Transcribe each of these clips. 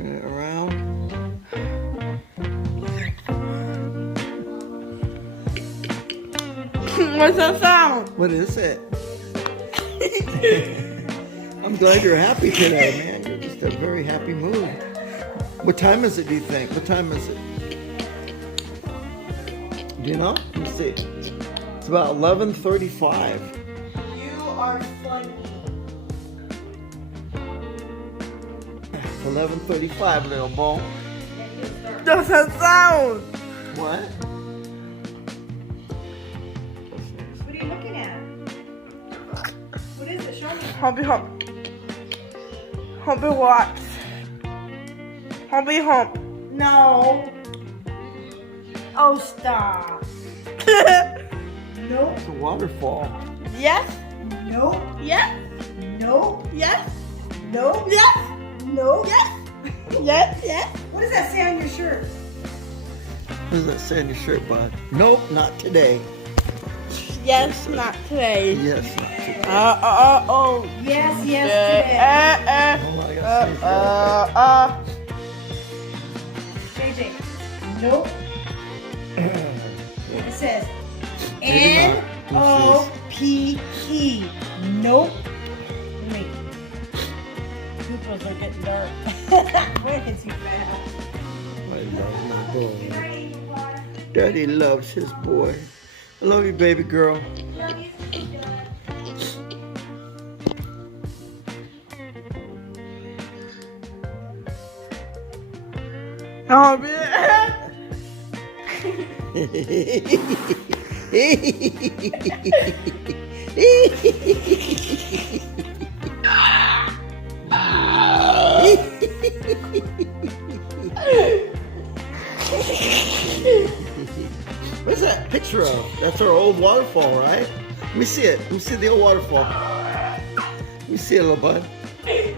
Turn it around. What's that sound? What is it? I'm glad you're happy today, man. You're just a very happy mood. What time is it, do you think? What time is it? Do you know? Let me see. It's about 11:35. You are funny. It's 11:35, little boy. What's that sound? What? What are you looking at? What is it? Show me. Humpy Hump. Humpy what? Humpy Hump. No. Oh, stop. Nope. It's a waterfall. Yes. Nope. Yes. Nope. Yes. Nope. Yes. Nope. Yes. Yes. Yes. What does that say on your shirt? What does that say on your shirt, bud? Nope, not today. Yes. Not today. Yes, not today. Oh. Yes, yes, Hold on, I gotta today. JJ. Nope. It says Maybe not. N-O-P-E. Nope. Wait. Pupils are getting dark. Why is he fat? I love my boy. Daddy loves his boy. I love you, baby girl. Oh man. What's that picture of? That's our old waterfall, right? Let me see it. Let me see the old waterfall. Let me see it, little bud. Let me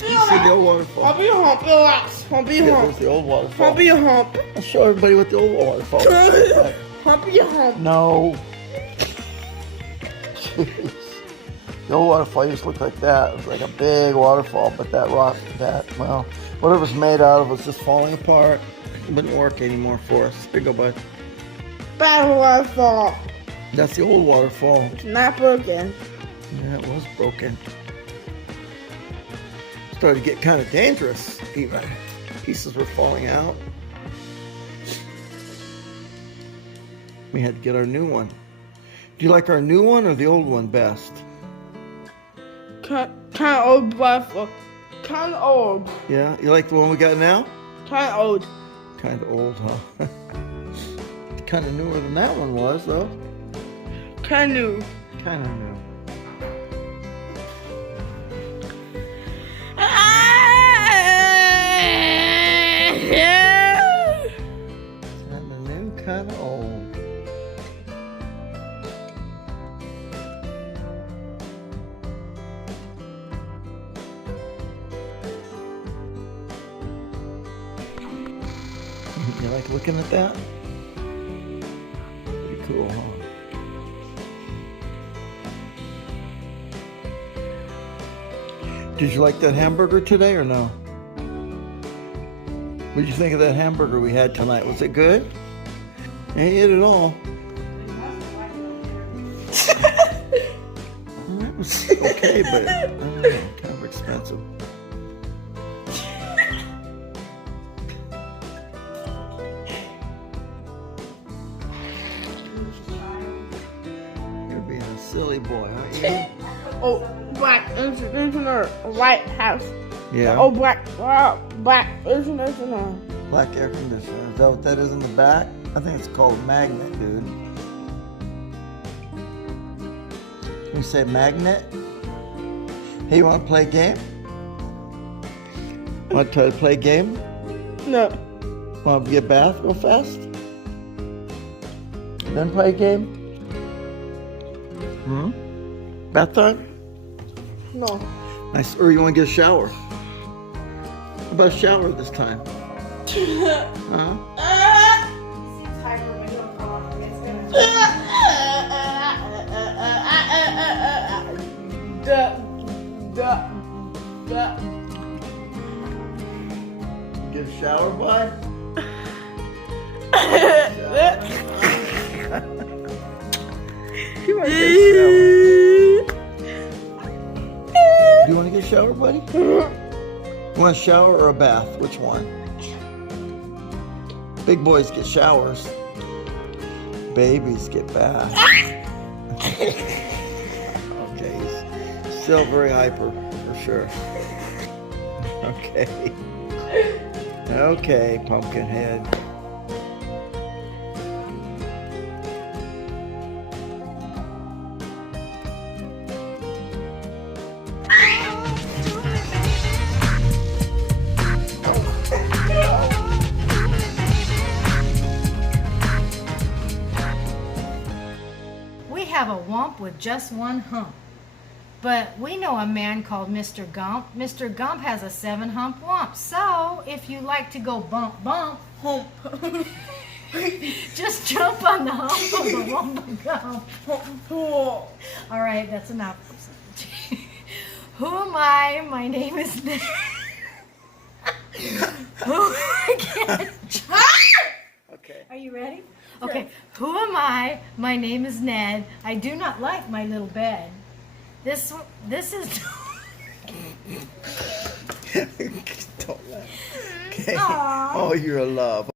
see the old waterfall. Humpy Hump. Relax. Humpy Yeah, Hump. there's the old waterfall. Humpy Hump. I'll show everybody what the old waterfall looks like. Humpy Hump. No. The old waterfall used to look like that. It was like a big waterfall, but that rock, well, whatever's made out of it was just falling apart. It wouldn't work anymore for us. Here you go, bud. Bad waterfall. That's the old waterfall. It's not broken. Yeah, it was broken. Started to get kind of dangerous, even. Pieces were falling out. We had to get our new one. Do you like our new one or the old one best? Kind of old waterfall. Kind of old. Yeah, you like the one we got now? Kind of old. Kind of old, huh? Kind of newer than that one was, though. Kind of new. Kind of new. Kind of new, kind of old. You like looking at that? Pretty cool, huh? Did you like that hamburger today or no? What did you think of that hamburger we had tonight? Was it good? I ate it all. It was okay, but I don't know, kind of expensive. You're being a silly boy, aren't you? Oh, black engineer, White House. Yeah. Oh, black engineer. Black air conditioner. Is that what that is in the back? I think it's called magnet, dude. Can you say magnet? Hey, you want to play a game? Want to try to play a game? No. Want to get a bath real fast? Then play a game? Bath time? No. Nice. Or you want to get a shower? How about a shower this time? Huh? Seems hyper when you don't fall off. It's gonna. get a shower, bud? You want to get a shower? Do you want to get a shower, buddy? You want a shower or a bath? Which one? Big boys get showers. Babies get baths. Okay, he's still very hyper, for sure. Okay. Okay, Pumpkinhead. We have a womp with just one hump. But we know a man called Mr. Gump. Mr. Gump has a 7-hump womp. So, if you like to go bump bump, Hump. just jump on the hump of the womp gump. Oh. All right, that's enough. Who am I? My name is Ned. I can't. Okay. Are you ready? Okay. Who am I? My name is Ned. I do not like my little bed. This is. Don't laugh. Okay. Aw. Oh, you're a love.